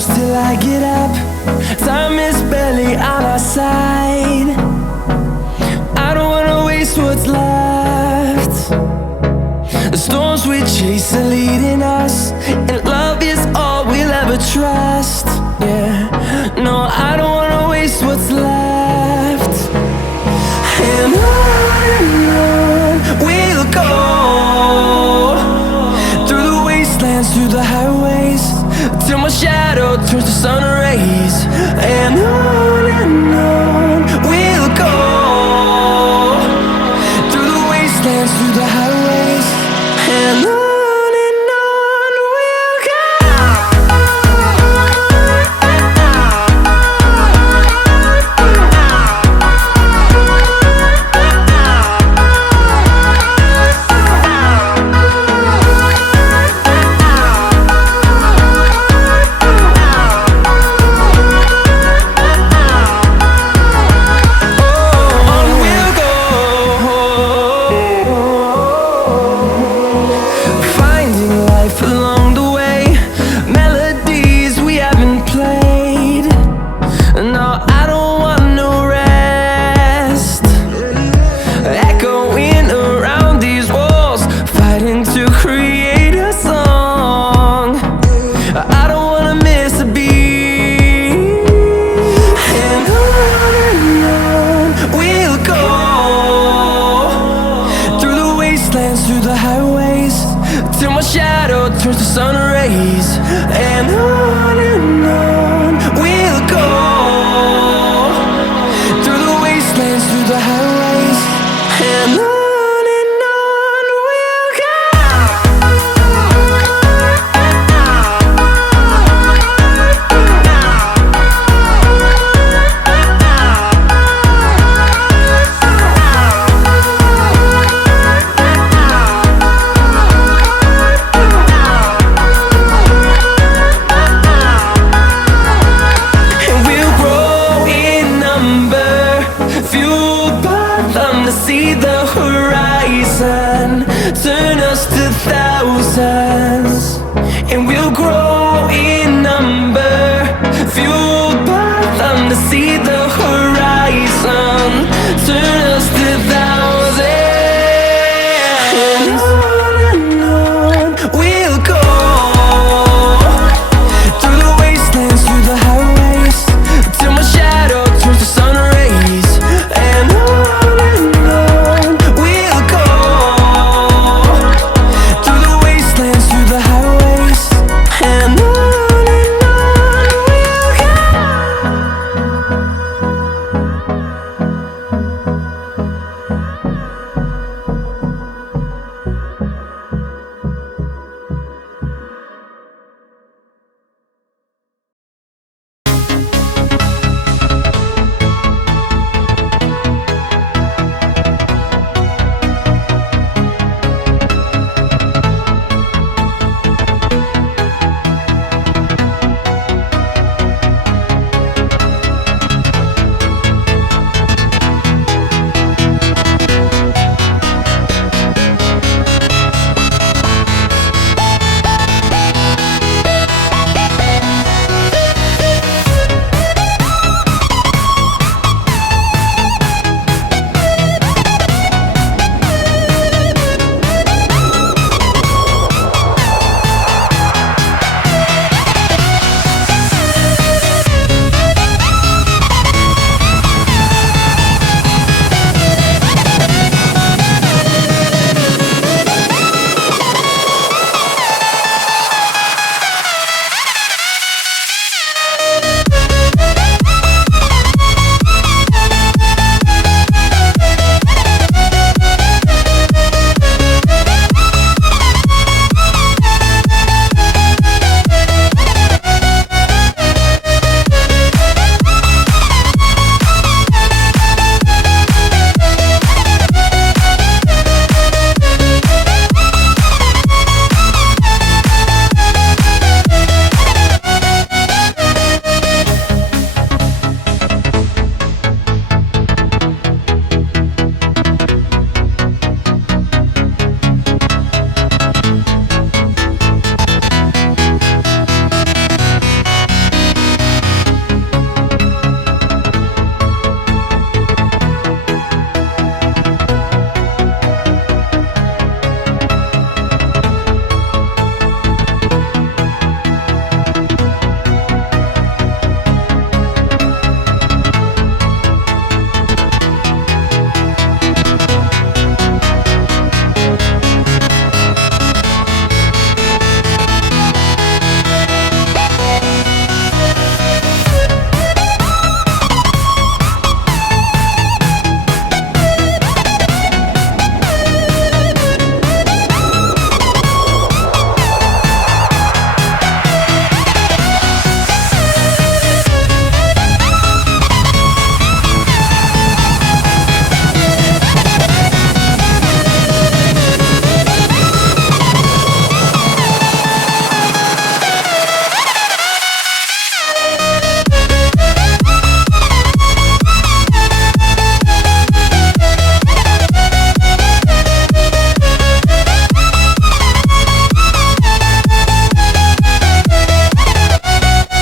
close till I get up. Time is barely on our side. I don't wanna waste what's left. The storms we chase are leading us, and love is all we'll ever trust. Yeah, no, I don't wanna waste what's left. And on we'll go, through the wastelands, through the highways, till my shadow turns to sun rays. And on we'll go, through the wastelands, through the highways, and on we'll go. Through the highways, till my shadow turns to sun rays. And on we'll go, through the wastelands, through the highways, and on we'll go. See the horizon, turn us to thousands.